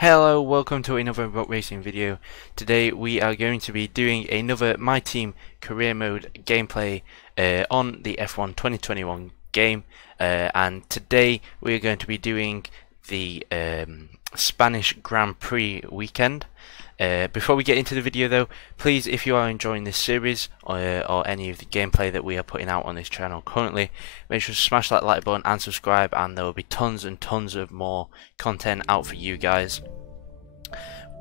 Hello, welcome to another Rocc Racing video. Today we are going to be doing another My Team career mode gameplay on the F1 2021 game, and today we are going to be doing the Spanish Grand Prix weekend. Before we get into the video though, please, if you are enjoying this series or any of the gameplay that we are putting out on this channel currently, make sure to smash that like button and subscribe, and there will be tons and tons of more content out for you guys.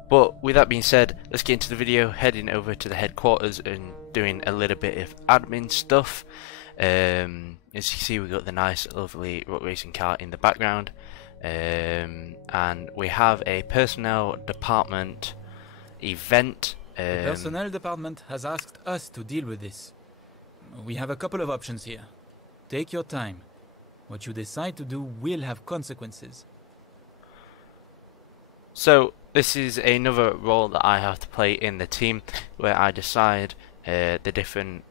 But with that being said, let's get into the video, heading over to the headquarters and doing a little bit of admin stuff. As you can see, we've got the nice lovely Rocc Racing car in the background, and we have a personnel department event. The personnel department has asked us to deal with this. We have a couple of options here. Take your time. What you decide to do will have consequences. So this is another role that I have to play in the team, where I decide the different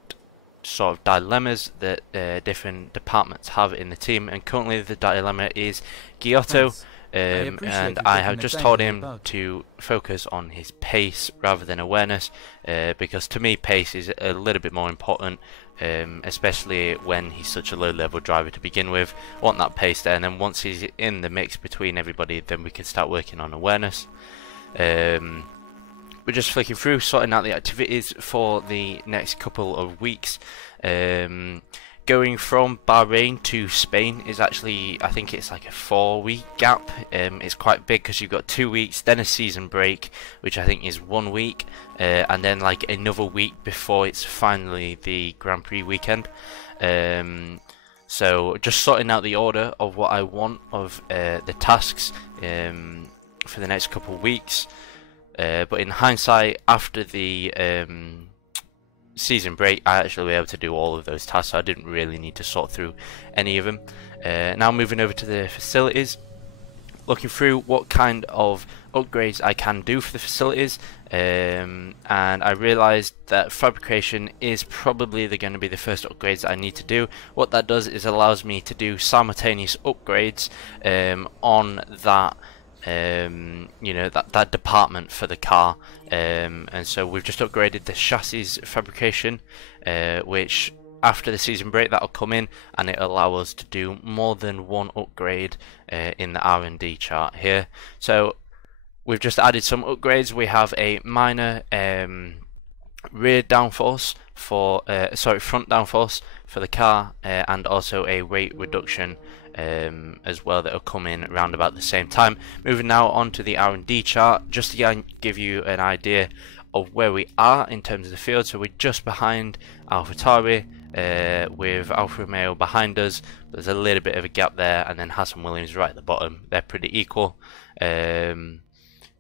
sort of dilemmas that different departments have in the team, and currently the dilemma is Giotto. And I have just told him to focus on his pace rather than awareness, because to me pace is a little bit more important, especially when he's such a low level driver to begin with. I want that pace there, and then once he's in the mix between everybody, then we can start working on awareness. We're just flicking through, sorting out the activities for the next couple of weeks. Going from Bahrain to Spain is actually, I think it's like a 4-week gap. It's quite big because you've got 2 weeks, then a season break, which I think is 1 week, and then like another week before it's finally the Grand Prix weekend. So just sorting out the order of what I want of the tasks for the next couple of weeks. But in hindsight, after the season break, I actually was able to do all of those tasks, so I didn't really need to sort through any of them. Now moving over to the facilities, looking through what kind of upgrades I can do for the facilities, and I realized that fabrication is probably going to be the first upgrades that I need to do. What that does is allows me to do simultaneous upgrades on that you know, that department for the car, and so we've just upgraded the chassis fabrication, which after the season break that'll come in, and it'll allow us to do more than one upgrade in the R&D chart here. So we've just added some upgrades. We have a minor rear downforce for front downforce for the car, and also a weight reduction as well that will come in around about the same time. Moving now on to the R&D chart, just to give you an idea of where we are in terms of the field. So we're just behind AlphaTauri, with Alfa Romeo behind us. There's a little bit of a gap there, and then Haas and Williams right at the bottom. They're pretty equal.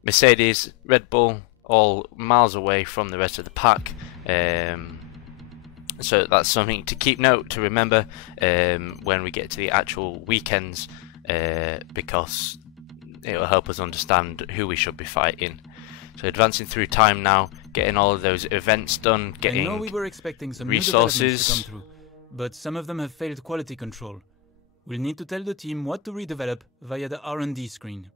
Mercedes, Red Bull, all miles away from the rest of the pack. So that's something to keep note, to remember when we get to the actual weekends, because it will help us understand who we should be fighting. So advancing through time now, getting all of those events done, getting I know we were expecting some resources new developments to come through, but some of them have failed quality control. We'll need to tell the team what to redevelop via the R&D screen.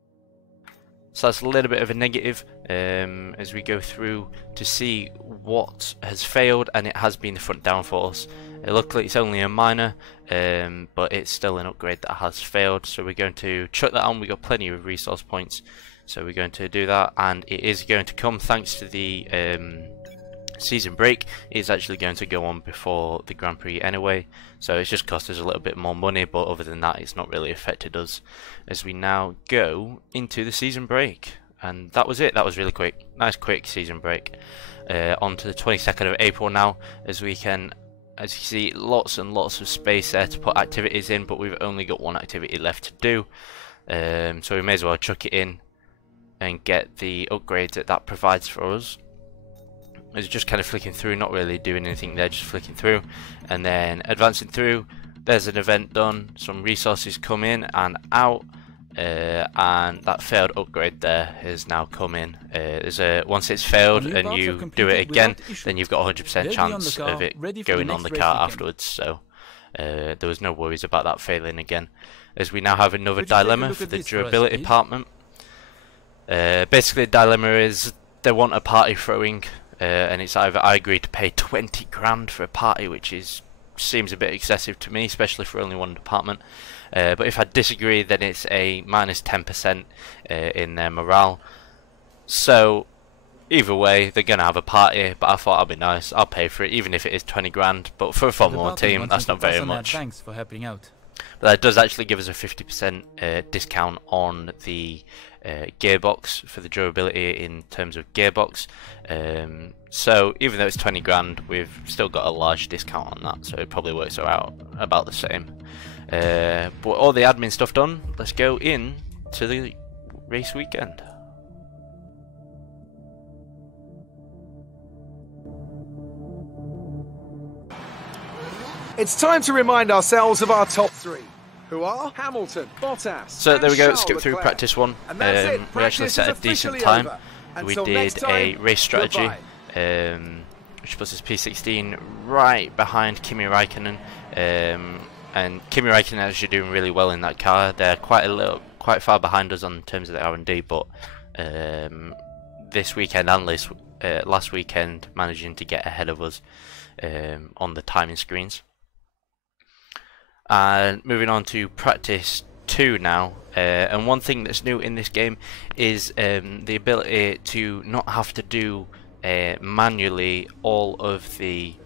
So that's a little bit of a negative as we go through to see what has failed, and it has been the front downforce. It looks like it's only a minor, but it's still an upgrade that has failed, so we're going to chuck that on. We've got plenty of resource points, so we're going to do that, and it is going to come thanks to the season break. It's actually going to go on before the Grand Prix anyway, so it's just cost us a little bit more money, but other than that it's not really affected us as we now go into the season break. And that was it. That was really quick, nice quick season break. On to the 22nd of April now, as we can, as you see, lots and lots of space there to put activities in, but we've only got one activity left to do, so we may as well chuck it in and get the upgrades that provides for us. It's just kind of flicking through, not really doing anything there, just flicking through, and then advancing through. There's an event done, some resources come in and out, and that failed upgrade there has now come in. Once it's failed and you do it again, then you've got a 100% chance of it going on the car afterwards, so there was no worries about that failing again. As we now have another dilemma for the durability department. Basically, the dilemma is they want a party throwing, and it's either I agree to pay 20 grand for a party, which seems a bit excessive to me, especially for only one department. But if I disagree, then it's a minus 10% in their morale. So either way, they're gonna have a party. But I thought I'd be nice. I'll pay for it, even if it is 20 grand. But for a Formula 1 team, that's not very much. Thanks for helping out. But that does actually give us a 50% discount on the gearbox for the durability in terms of gearbox. So even though it's 20 grand, we've still got a large discount on that, so it probably works out about the same. But all the admin stuff done, let's go in to the race weekend. It's time to remind ourselves of our top three, who are Hamilton, Bottas. So there we go, Charles skip through Leclerc. practice one. We actually set a decent time. We did a race strategy, which puts us P16 right behind Kimi Räikkönen. And Kimi Räikkönen is actually doing really well in that car. They're quite far behind us on terms of the R&D, but this weekend and last weekend managing to get ahead of us on the timing screens. And moving on to practice 2 now, and one thing that's new in this game is the ability to not have to do manually all of the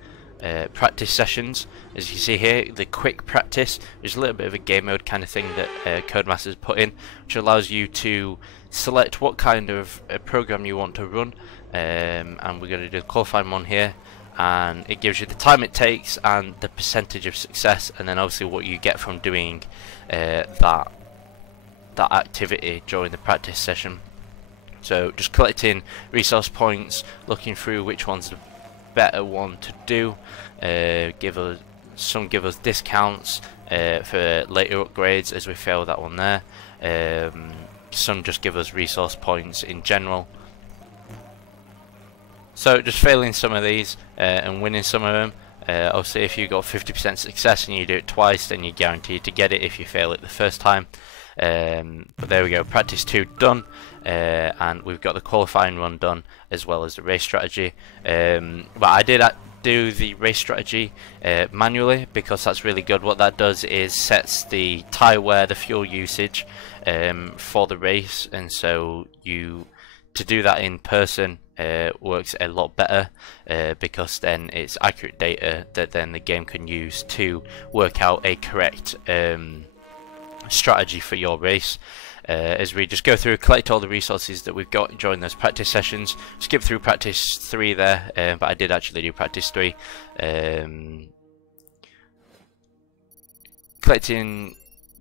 practice sessions. As you see here, the quick practice is a little bit of a game mode kind of thing that Codemasters put in, which allows you to select what kind of program you want to run, and we're going to do the qualifying one here. And it gives you the time it takes and the percentage of success, and then obviously what you get from doing that activity during the practice session. So just collecting resource points, looking through which one's the better one to do. Some give us discounts for later upgrades as we fail that one there. Some just give us resource points in general. So just failing some of these and winning some of them. Obviously if you got 50% success and you do it twice, then you're guaranteed to get it if you fail it the first time. But there we go, practice 2 done, and we've got the qualifying run done as well as the race strategy. But I did do the race strategy manually, because that's really good. What that does is sets the tyre wear, the fuel usage for the race, and so to do that in person works a lot better, because then it's accurate data that then the game can use to work out a correct strategy for your race. As we just go through, collect all the resources that we've got during those practice sessions. Skip through practice 3 there, but I did actually do practice 3. Collecting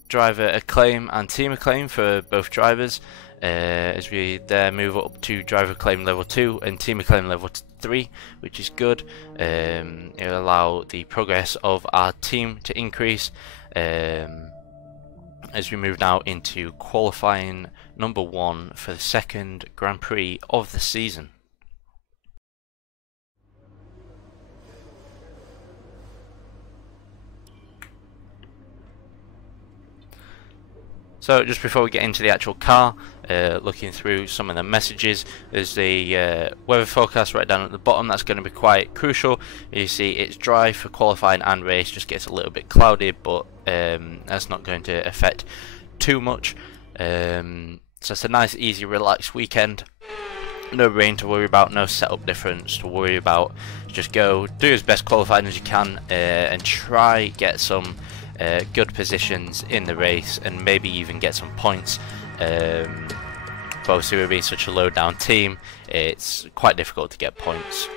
driver acclaim and team acclaim for both drivers. As we there move up to driver acclaim level 2 and team acclaim level 3, which is good. It'll allow the progress of our team to increase. As we move now into qualifying number 1 for the second Grand Prix of the season. So just before we get into the actual car, looking through some of the messages, there's the weather forecast right down at the bottom. That's going to be quite crucial. You see it's dry for qualifying and race, just gets a little bit cloudy, but that's not going to affect too much. So it's a nice, easy, relaxed weekend. No rain to worry about, no setup difference to worry about. Just go, do as best qualifying as you can, and try get some good positions in the race, and maybe even get some points. But obviously with being such a low down team, it's quite difficult to get points,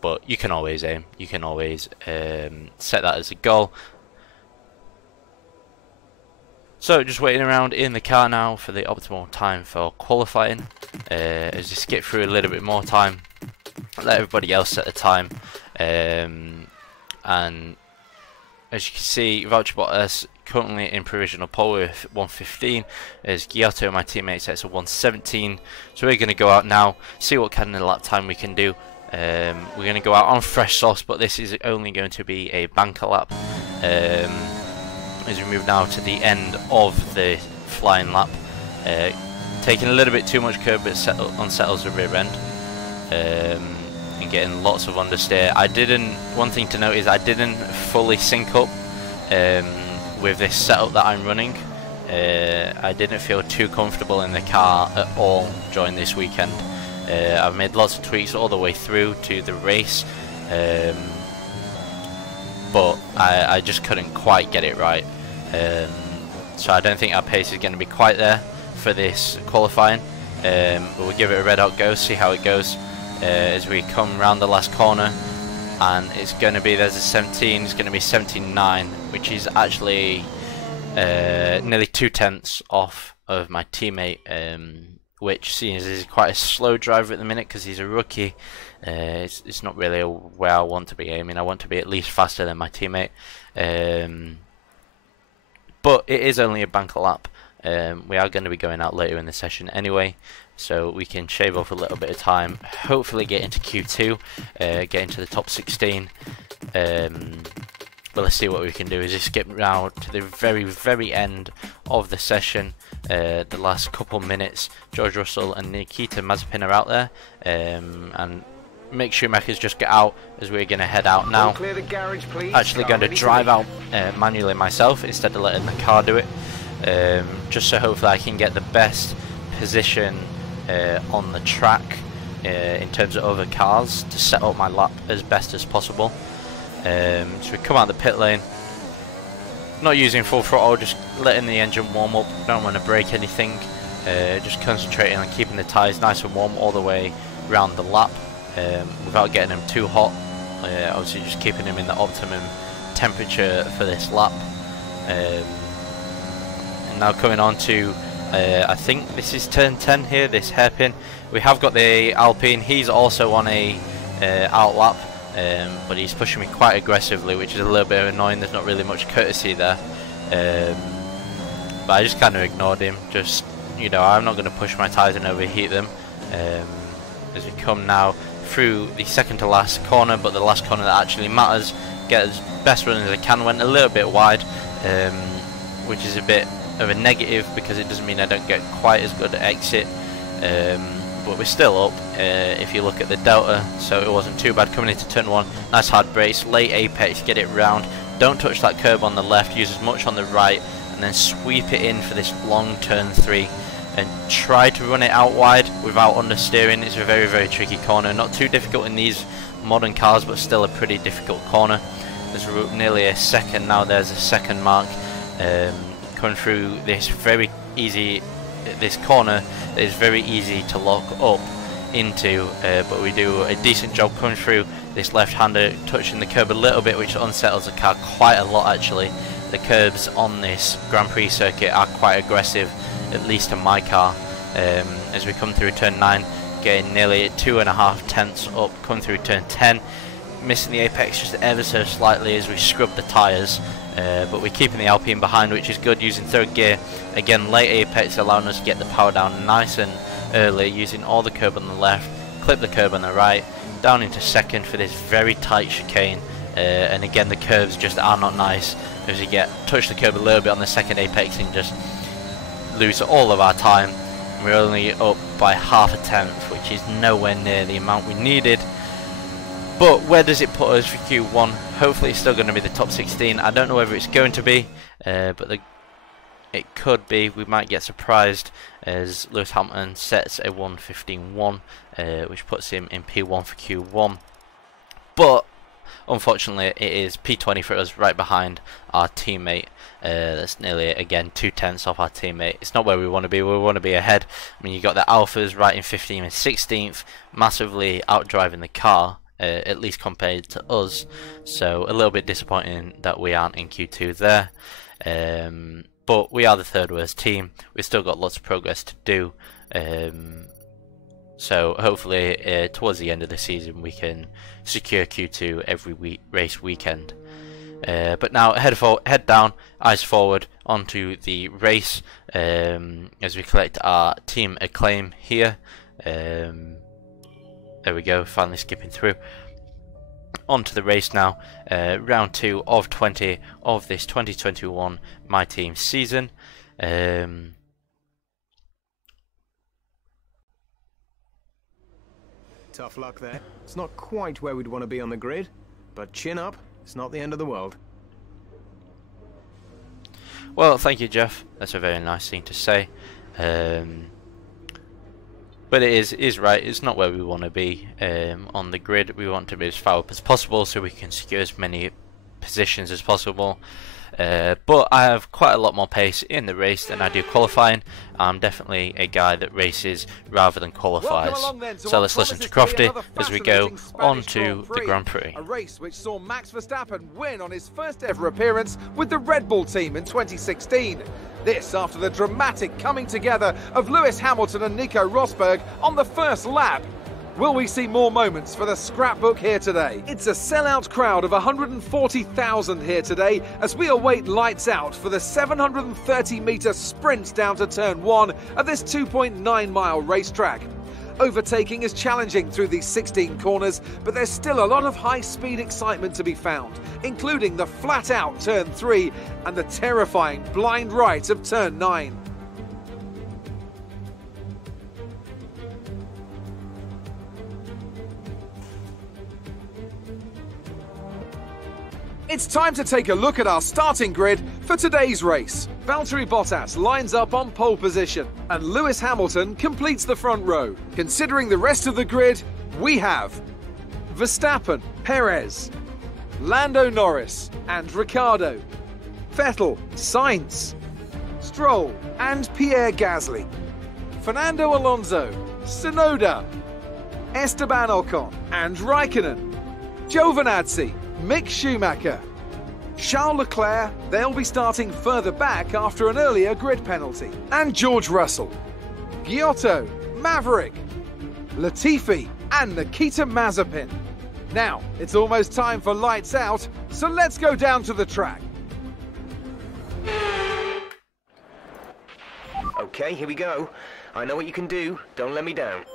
but you can always aim, you can always set that as a goal. So just waiting around in the car now for the optimal time for qualifying. As you skip through a little bit more time, let everybody else set the time, and as you can see, Valtteri Bottas currently in provisional pole with 1:15, as Giotto, my teammate, sets a 1:17. So we're going to go out now, see what kind of lap time we can do. We're going to go out on fresh sauce, but this is only going to be a banker lap. As we move now to the end of the flying lap, taking a little bit too much curb, but unsettles the rear end, and getting lots of understeer. One thing to note is I didn't fully sync up with this setup that I'm running. I didn't feel too comfortable in the car at all during this weekend. I've made lots of tweaks all the way through to the race, but I just couldn't quite get it right. So I don't think our pace is going to be quite there for this qualifying, but we'll give it a red hot go, see how it goes as we come round the last corner. And it's going to be, there's a 17, it's going to be 79, which is actually nearly 2/10 off of my teammate, which seeing as he's quite a slow driver at the minute because he's a rookie, it's not really where I want to be aiming. I want to be at least faster than my teammate, but it is only a banker lap. We are going to be going out later in the session anyway, so we can shave off a little bit of time, hopefully get into Q2, get into the top 16. But let's see what we can do. Is just skip now to the very end of the session, the last couple minutes. George Russell and Nikita Mazepin are out there, and Mick Schumacher's just get out as we're going to head out now. Clear the garage, please. Actually going to drive out manually myself instead of letting the car do it, just so hopefully I can get the best position on the track in terms of other cars to set up my lap as best as possible. So we come out the pit lane, not using full throttle, just letting the engine warm up. Don't want to break anything, just concentrating on keeping the tyres nice and warm all the way around the lap, without getting them too hot. Obviously just keeping them in the optimum temperature for this lap. And now coming on to I think this is turn 10 here, this hairpin. We have got the Alpine, he's also on a out lap. But he's pushing me quite aggressively, which is a little bit annoying. There's not really much courtesy there, but I just kind of ignored him. Just, you know, I'm not going to push my tyres and overheat them. As we come now through the second to last corner, but the last corner that actually matters, get as best run as I can. Went a little bit wide, which is a bit of a negative because it doesn't mean I don't get quite as good an exit. But we're still up if you look at the delta, so it wasn't too bad coming into turn 1. Nice hard brakes, late apex, get it round, don't touch that curb on the left, use as much on the right, and then sweep it in for this long turn 3 and try to run it out wide without understeering. It's a very tricky corner, not too difficult in these modern cars, but still a pretty difficult corner. There's nearly a second now, there's a second mark, coming through this this corner that is very easy to lock up into, but we do a decent job coming through this left-hander, touching the curb a little bit, which unsettles the car quite a lot actually. The curbs on this Grand Prix circuit are quite aggressive, at least in my car. As we come through turn 9, getting nearly 2.5 up, coming through turn 10, missing the apex just ever so slightly as we scrub the tyres. But we're keeping the Alpine behind, which is good, using third gear. Again, late apex allowing us to get the power down nice and early, using all the curb on the left, clip the curb on the right, down into second for this very tight chicane. And again, the curves just are not nice as you touch the curb a little bit on the second apex and just lose all of our time. We're only up by 0.5 tenth, which is nowhere near the amount we needed. But where does it put us for Q1? Hopefully it's still going to be the top 16. I don't know whether it's going to be, but it could be. We might get surprised as Lewis Hamilton sets a 1:15.1, which puts him in P1 for Q1. But unfortunately it is P20 for us, right behind our teammate. That's nearly, again, 2/10 off our teammate. It's not where we want to be. We want to be ahead. I mean, you got the Alphas right in 15th and 16th, massively outdriving the car. At least compared to us, so a little bit disappointing that we aren't in Q2 there, but we are the third worst team. We've still got lots of progress to do, so hopefully towards the end of the season we can secure Q2 every race weekend. But now head down, eyes forward onto the race, as we collect our team acclaim here. There we go, finally skipping through. On to the race now, round 2 of 20 of this 2021 My Team season. Tough luck there. It's not quite where we'd want to be on the grid, but chin up, it's not the end of the world. Well, thank you, Jeff. That's a very nice thing to say. But it is right. It's not where we want to be on the grid. We want to be as far up as possible so we can secure as many positions as possible. But I have quite a lot more pace in the race than I do qualifying. I'm definitely a guy that races rather than qualifies. So let's listen to Crofty as we go on to the Grand Prix. A race which saw Max Verstappen win on his first ever appearance with the Red Bull team in 2016. This after the dramatic coming together of Lewis Hamilton and Nico Rosberg on the first lap. Will we see more moments for the scrapbook here today? It's a sellout crowd of 140,000 here today as we await lights out for the 730-metre sprint down to turn 1 at this 2.9-mile racetrack. Overtaking is challenging through these 16 corners, but there's still a lot of high-speed excitement to be found, including the flat-out turn 3 and the terrifying blind right of turn 9. It's time to take a look at our starting grid for today's race. Valtteri Bottas lines up on pole position and Lewis Hamilton completes the front row. Considering the rest of the grid, we have Verstappen, Perez, Lando Norris and Ricciardo, Vettel, Sainz, Stroll and Pierre Gasly, Fernando Alonso, Tsunoda, Esteban Ocon and Raikkonen, Giovinazzi, Mick Schumacher, Charles Leclerc, they'll be starting further back after an earlier grid penalty, and George Russell, Giotto, Maverick, Latifi and Nikita Mazepin. Now, it's almost time for lights out, so let's go down to the track. Okay, here we go. I know what you can do. Don't let me down.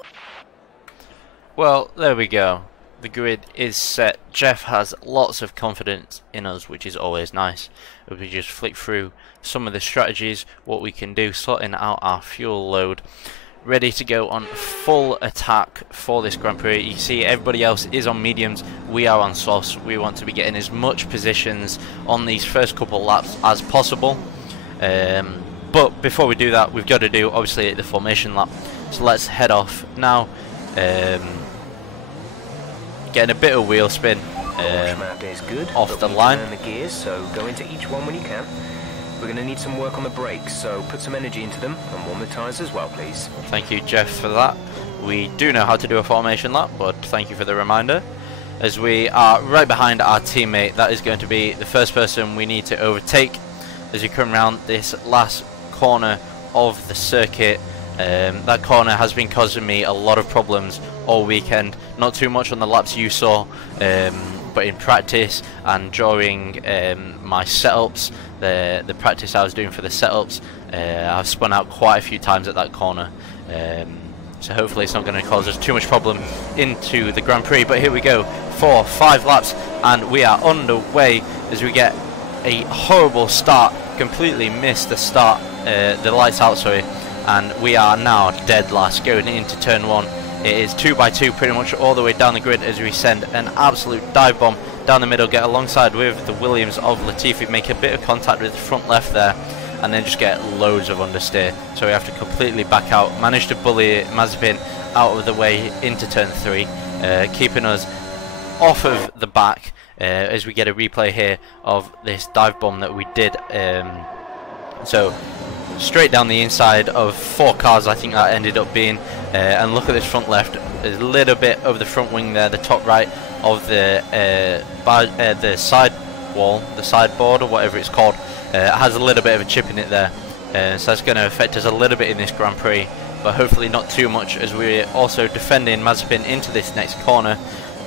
Well, there we go. The grid is set. Jeff has lots of confidence in us, which is always nice. If we just flick through some of the strategies, what we can do, sorting out our fuel load, ready to go on full attack for this Grand Prix. You see everybody else is on mediums, we are on softs. We want to be getting as much positions on these first couple laps as possible. But before we do that, we've got to do obviously the formation lap. So let's head off now. Getting a bit of wheel spin off the line. The gears, so go into each one when you can. We're going to need some work on the brakes, so put some energy into them and warm the tyres as well, please. Thank you, Jeff, for that. We do know how to do a formation lap, but thank you for the reminder. As we are right behind our teammate, that is going to be the first person we need to overtake as you come around this last corner of the circuit. That corner has been causing me a lot of problems all weekend. Not too much on the laps you saw, but in practice and during my setups, the practice I was doing for the setups, I've spun out quite a few times at that corner. So hopefully it's not going to cause us too much problem into the Grand Prix. But here we go for 5 laps and we are underway as we get a horrible start. Completely missed the start, the lights out, sorry. And we are now dead last going into turn 1. It is 2x2 pretty much all the way down the grid as we send an absolute dive bomb down the middle, get alongside with the Williams of Latifi, make a bit of contact with the front left there, and then just get loads of understeer. So we have to completely back out, manage to bully Mazepin out of the way into turn 3, keeping us off of the back as we get a replay here of this dive bomb that we did. So straight down the inside of 4 cars, I think that ended up being, and look at this front left, a little bit of the front wing there, the top right of the side wall, the sideboard or whatever it's called, has a little bit of a chip in it there, so that's going to affect us a little bit in this Grand Prix, but hopefully not too much, as we're also defending Mazepin into this next corner.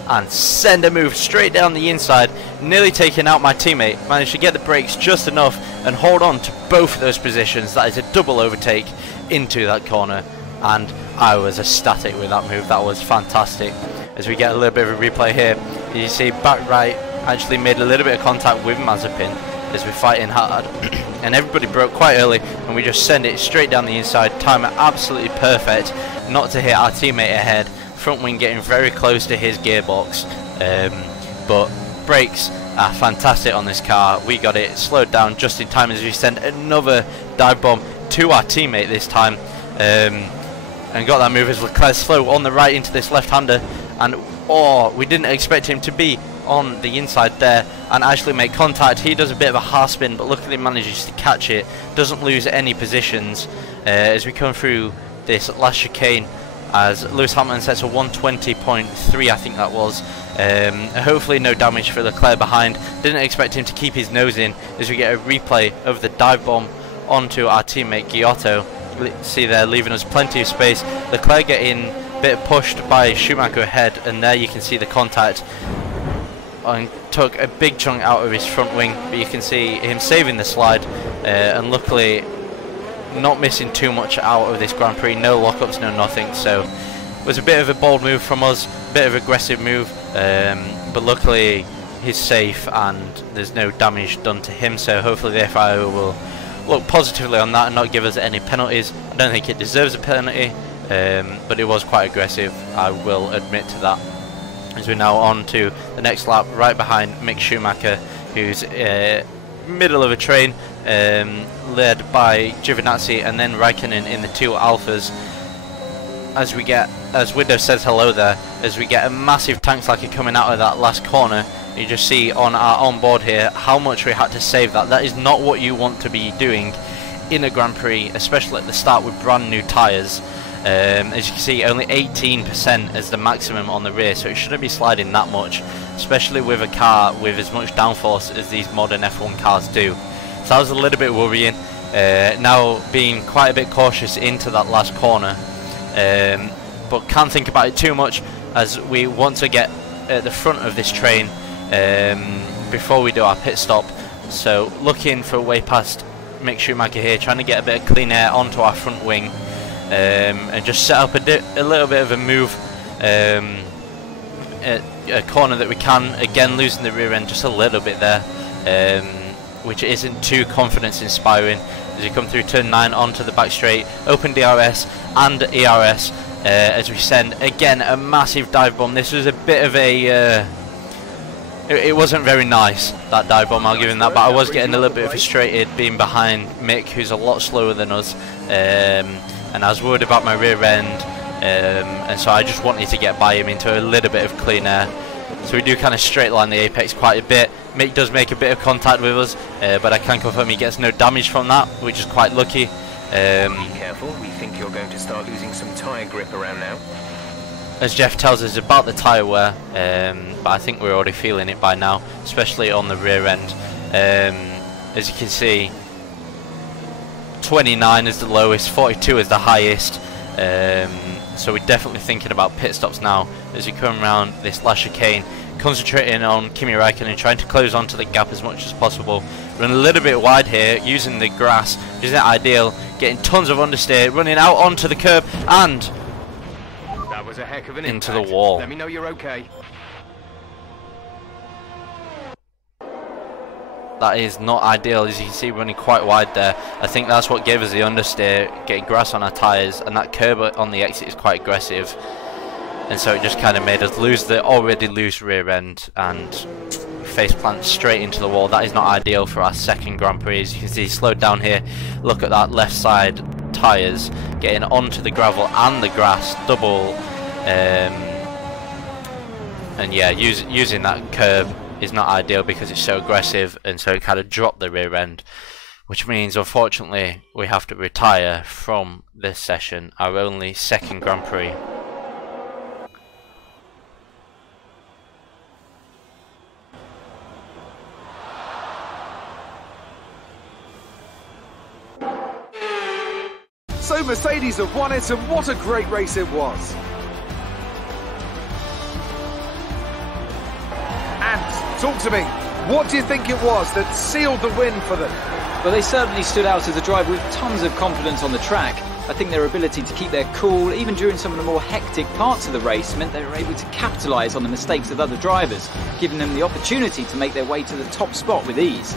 And send a move straight down the inside, nearly taking out my teammate. Managed to get the brakes just enough and hold on to both of those positions. That is a double overtake into that corner, and I was ecstatic with that move. That was fantastic. As we get a little bit of a replay here, you see back right actually made a little bit of contact with Mazepin as we're fighting hard, and everybody broke quite early, and we just send it straight down the inside. Time it absolutely perfect not to hit our teammate ahead front wing getting very close to his gearbox, but brakes are fantastic on this car. We got it slowed down just in time as we sent another dive bomb to our teammate this time, and got that move as Leclerc slow on the right into this left-hander, and we didn't expect him to be on the inside there and actually make contact. He does a bit of a half spin, but luckily manages to catch it, doesn't lose any positions as we come through this last chicane, as Lewis Hamilton sets a 120.3, I think that was. Hopefully no damage for Leclerc behind. Didn't expect him to keep his nose in as we get a replay of the dive bomb onto our teammate Giotto. See there, leaving us plenty of space. Leclerc getting a bit pushed by Schumacher ahead, and there you can see the contact, and took a big chunk out of his front wing, but you can see him saving the slide, and luckily not missing too much out of this Grand Prix. No lockups, no nothing, so it was a bit of a bold move from us, a bit of aggressive move, but luckily he's safe and there's no damage done to him, so hopefully the FIA will look positively on that and not give us any penalties. I don't think it deserves a penalty, but it was quite aggressive, I will admit to that. As we're now on to the next lap, right behind Mick Schumacher, who's middle of a train, led by Giovinazzi and then Raikkonen in the two Alphas. As we get, as Windows says hello there, as we get a massive tank slacker coming out of that last corner. You just see on our onboard here how much we had to save that. That is not what you want to be doing in a Grand Prix, especially at the start with brand new tyres. As you can see, only 18% is the maximum on the rear, so it shouldn't be sliding that much, especially with a car with as much downforce as these modern F1 cars do. So that was a little bit worrying. Now being quite a bit cautious into that last corner, but can't think about it too much as we want to get at the front of this train before we do our pit stop. So looking for a way past Mick Schumacher here, trying to get a bit of clean air onto our front wing, and just set up a little bit of a move, a corner that we can, again losing the rear end just a little bit there, which isn't too confidence inspiring. As we come through turn 9 onto the back straight, open DRS and ERS, as we send again a massive dive bomb. This was a bit of a it wasn't very nice, that dive bomb, I'll give him that, but I was getting a little bit frustrated being behind Mick, who's a lot slower than us, and I was worried about my rear end, and so I just wanted to get by him into a little bit of clean air. So we do kind of straight line the apex quite a bit. Mick does make a bit of contact with us, but I can confirm he gets no damage from that, which is quite lucky. Be careful, we think you're going to start losing some tyre grip around now. As Jeff tells us about the tyre wear, but I think we're already feeling it by now, especially on the rear end. As you can see, 29 is the lowest, 42 is the highest, so we're definitely thinking about pit stops now as we come around this last chicane, concentrating on Kimi Raikkonen, trying to close onto the gap as much as possible. Run a little bit wide here, using the grass, which isn't ideal, getting tons of understeer, running out onto the curb, and that was a heck of an into impact. the wall. Let me know you're okay. That is not ideal, as you can see, running quite wide there. I think that's what gave us the understeer, getting grass on our tyres, and that curb on the exit is quite aggressive, and so it just kind of made us lose the already loose rear end and face plant straight into the wall. That is not ideal for our second Grand Prix. As you can see, slowed down here. Look at that left side tyres getting onto the gravel and the grass double, and yeah, using that curb is not ideal because it's so aggressive, and so it kind of dropped the rear end, which means unfortunately we have to retire from this session, our only second Grand Prix. So Mercedes have won it, and what a great race it was. And talk to me, what do you think it was that sealed the win for them? Well, they certainly stood out as a driver with tons of confidence on the track. I think their ability to keep their cool, even during some of the more hectic parts of the race, meant they were able to capitalise on the mistakes of other drivers, giving them the opportunity to make their way to the top spot with ease.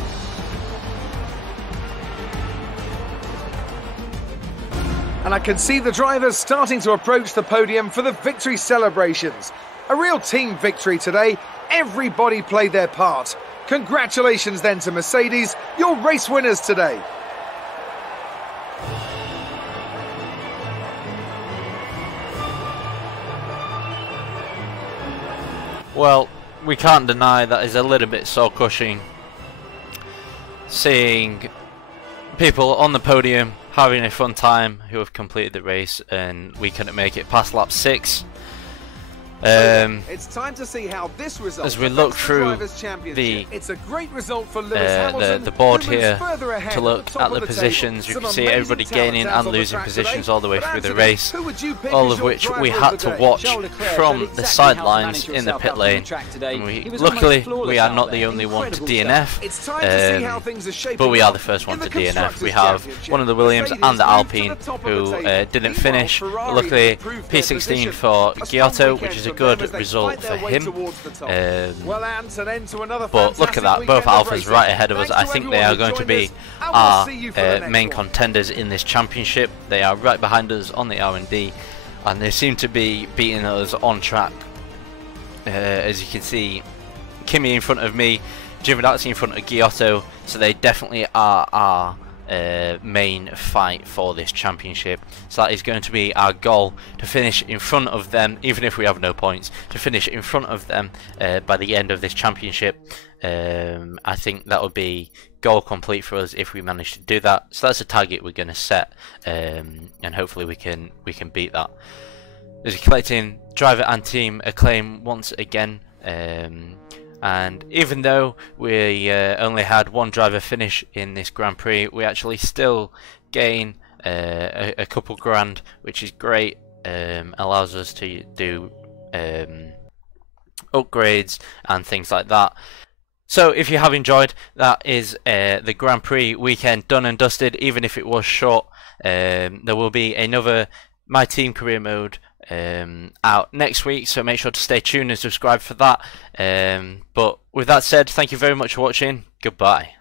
And I can see the drivers starting to approach the podium for the victory celebrations. A real team victory today. Everybody played their part. Congratulations then to Mercedes, your race winners today. Well, we can't deny that is a little bit soul-crushing. Seeing people on the podium having a fun time who have completed the race, and we couldn't make it past lap 6. It's time to see how this result as we look through it's a great result for Lewis Hamilton, the board who moves here further ahead to look top at the of positions. You Some can see amazing everybody talents gaining out and on the losing track positions today. all the way But through the Anthony, race, who would you pick all as of your which driver we of had the to day? watch Charles Leclerc from showed the exactly how to sidelines manage in the yourself pit out on the lane. track today. And He was luckily, almost flawless we are out not the there. only one to Incredible DNF. It's time to see how things are shaping But we are up the first one in to the DNF. We Constructors' have Championship. one of the Williams Mercedes and the moved to Alpine the top of who the table. didn't Meanwhile, finish. Ferrari Luckily, improved their P16 position. for A strong Giotto, weekend which is a for them good as they result fight for their way him. towards the top. Well, Ant, an end to another But look at that, fantastic both weekend of Alphas racing. right ahead of us. Thanks I to think they everyone are who going to joined be us, and we'll our see you for the next main one. contenders in this championship. They are right behind us on the R&D, and they seem to be beating us on track. As you can see, Kimi in front of me, Giovinazzi in front of Giotto, so they definitely are our main fight for this championship. So that is going to be our goal, to finish in front of them, even if we have no points, to finish in front of them by the end of this championship. I think that would be goal complete for us if we manage to do that. So that's a target we're going to set, and hopefully we can beat that. As we're collecting driver and team acclaim once again. And even though we only had one driver finish in this Grand Prix, we actually still gain a couple grand, which is great. Allows us to do upgrades and things like that. So if you have enjoyed, that is the Grand Prix weekend done and dusted, even if it was short. There will be another My Team Career Mode out next week, so make sure to stay tuned and subscribe for that. But with that said, thank you very much for watching. Goodbye.